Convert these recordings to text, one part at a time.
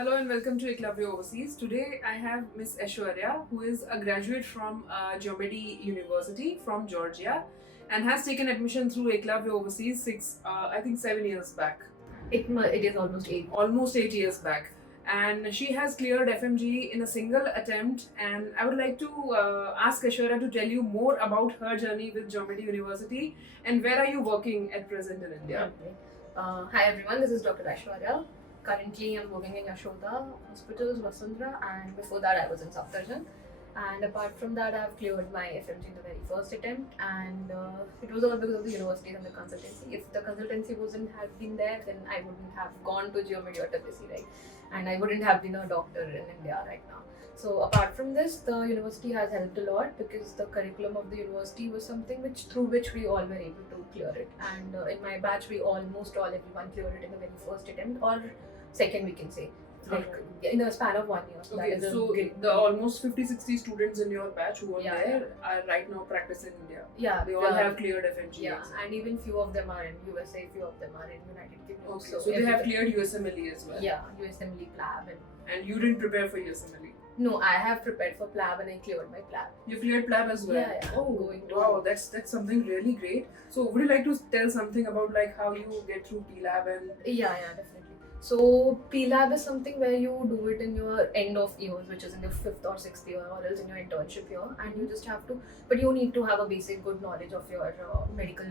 Hello and welcome to Eklavya Overseas. Today I have Miss Aishwarya, who is a graduate from Geomedi University from Georgia and has taken admission through Eklavya Overseas 7 years back. It is almost 8. Almost 8 years back. And she has cleared FMGE in a single attempt, and I would like to ask Aishwarya to tell you more about her journey with Geomedi University and where are you working at present in India. Okay. Hi everyone, this is Dr. Aishwarya. Currently I'm working in Yashoda Hospitals, Vasundhara, and before that I was in Safdarjung. And apart from that, I've cleared my FMG in the very first attempt, and it was all because of the university and the consultancy. If the consultancy wasn't have been there, then I wouldn't have gone to Geomedi or WC, right? And I wouldn't have been a doctor in India right now. So apart from this, the university has helped a lot because the curriculum of the university was something through which we all were able to clear it. And in my batch, everyone cleared it in the very first attempt or second, we can say. Like in a span of 1 year. Okay, so the almost 50-60 students in your batch who are there are right now practicing in India. Yeah, they all have cleared FMG. Yeah, and even few of them are in USA, few of them are in United Kingdom. Okay, so they have cleared USMLE as well. Yeah, USMLE PLAB. And you didn't prepare for USMLE? No, I have prepared for PLAB and I cleared my PLAB. You cleared PLAB as well? Yeah. Oh, wow, that's something really great. So would you like to tell something about like how you get through PLAB and? Yeah, definitely. So PLAB is something where you do it in your end of years, which is in your 5th or 6th year, or else in your internship year, and you just have to. But you need to have a basic good knowledge of your medical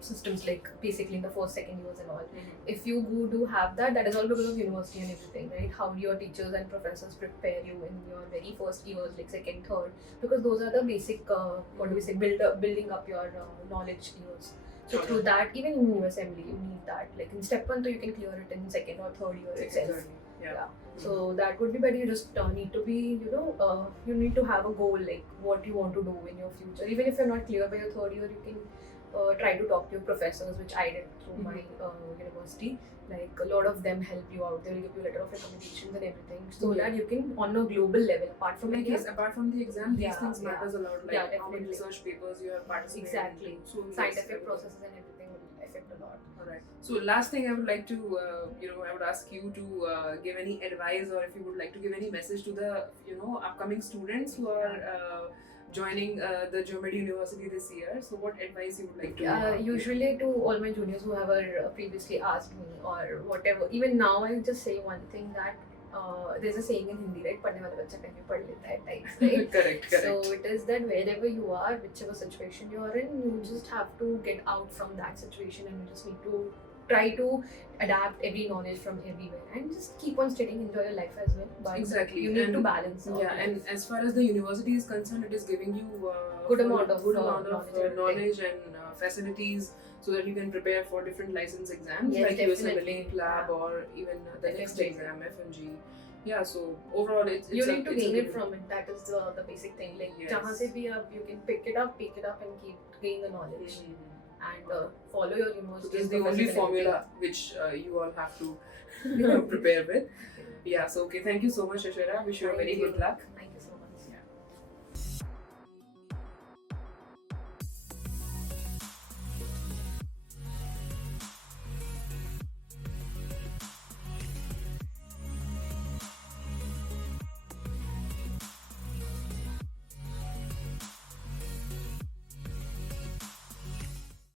systems, like basically in the first, second years and all. If you do have that, that is all because of university and everything, right? How your teachers and professors prepare you in your very first years, like second, third, because those are the basic, building up your knowledge years. So through that, even in USMLE, you need that. Like in step 1, you can clear it in second or third year itself. Yeah. So that would be better. You just need to be, you need to have a goal, like what you want to do in your future. Even if you're not clear by your third year, you can try to talk to your professors, which I did through my university. Like a lot of them help you out. They will give you a letter of recommendations and everything, so that you can, on a global level, apart from the exam, these things matters a lot. Like how many definitely. Research papers you have participated. Exactly. So Scientific processes and everything will affect a lot. Alright. So last thing I would like to, I would ask you to give any advice, or if you would like to give any message to the, upcoming students who are joining the Geomedi University this year. So what advice you would like to usually to all my juniors who have previously asked me or whatever, even now I'll just say one thing, that there's a saying in Hindi, right? Padne wala bachcha kahin padh leta hai types, right? Correct. So it is that wherever you are, whichever situation you are in, you just have to get out from that situation, and you just need to try to adapt every knowledge from everywhere and just keep on studying, enjoy your life as well. But exactly. you need to balance. And as far as the university is concerned, it is giving you good amount of knowledge and facilities, so that you can prepare for different license exams, like USMLE, PLAB, or even the next exam, FMG. Yeah, so overall you need to gain it from it. That is the basic thing. Like jahan se bhi you can pick it up and keep gain the knowledge. And follow your university. This is the only formula which you all have to prepare with. Yeah, so okay, thank you so much, Aishwarya. Wish you a very good luck.